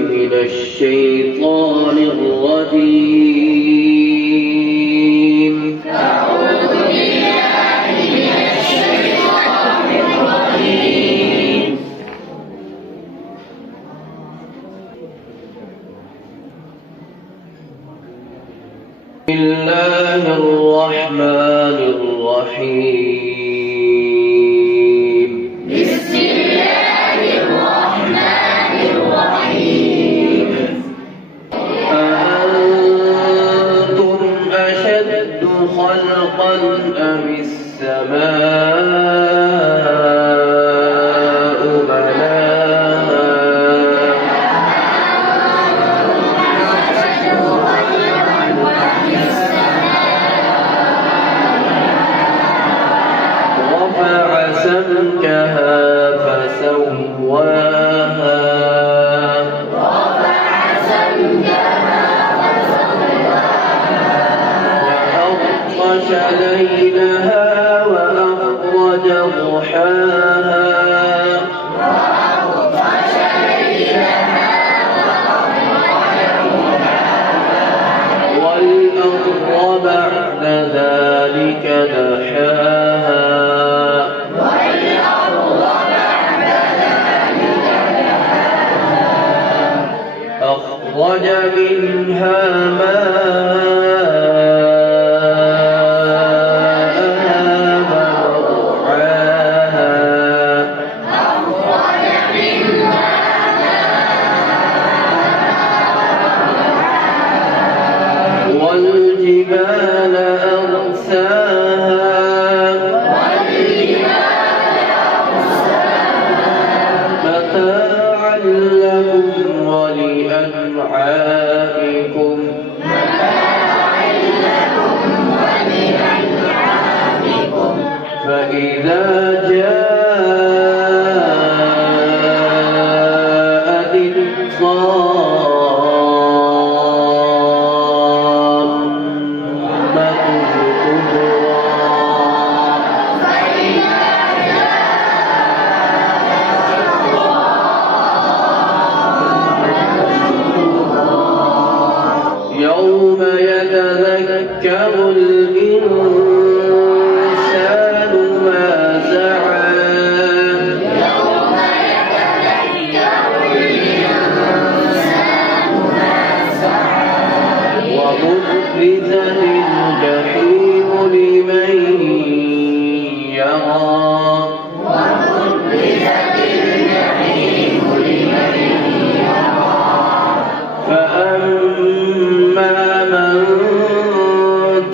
من الشيطان الرجيم. أعوذ بالله من الشيطان الرجيم. بسم الله الرحمن الرحيم. بسم الله الرحمن الرحيم. أأنتم أشد خلقا أم السماء بناها رفع سمكها فسواها وأغطش ليلها وأخرج ضحاها والأرض بعد ذلك دحاها أخرج منها ماءها ومرعاها والجبال أرساها متاعا لكم ولأنعامكم فإذا جاءت الطامة الكبرى يوم يتذكر الإنسان ما سعى وبرزت الجحيم لمن يرى فأما من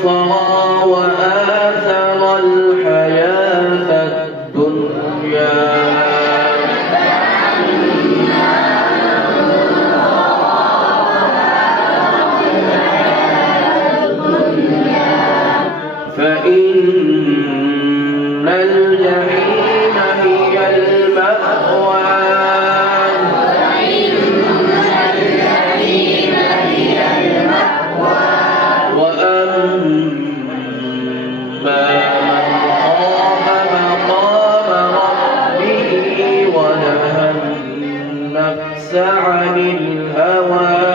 طغى وآثر الحياة الدنيا فإن الجحيم هي المأوى وأما من خاف مقام ربه ونهى النفس عن الهوى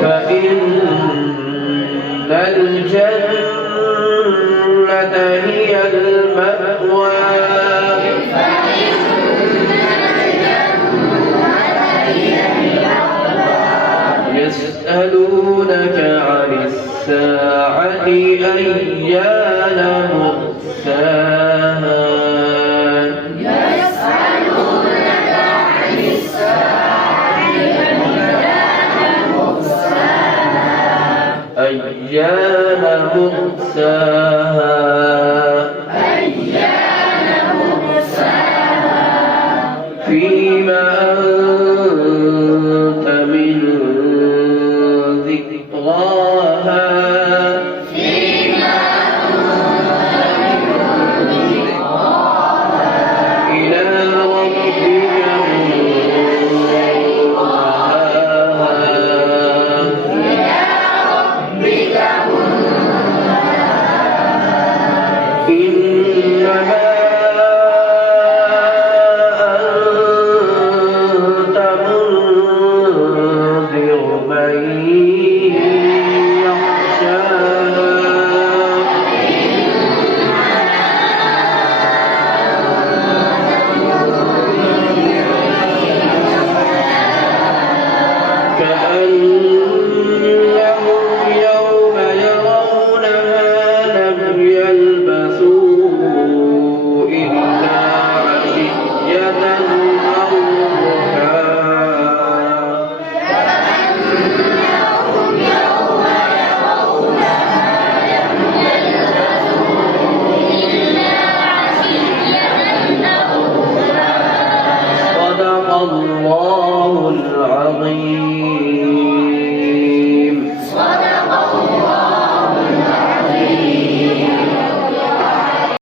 فإن الجنة هي المأوى يسألونك عن الساعة أيان مرساها أيان مرساها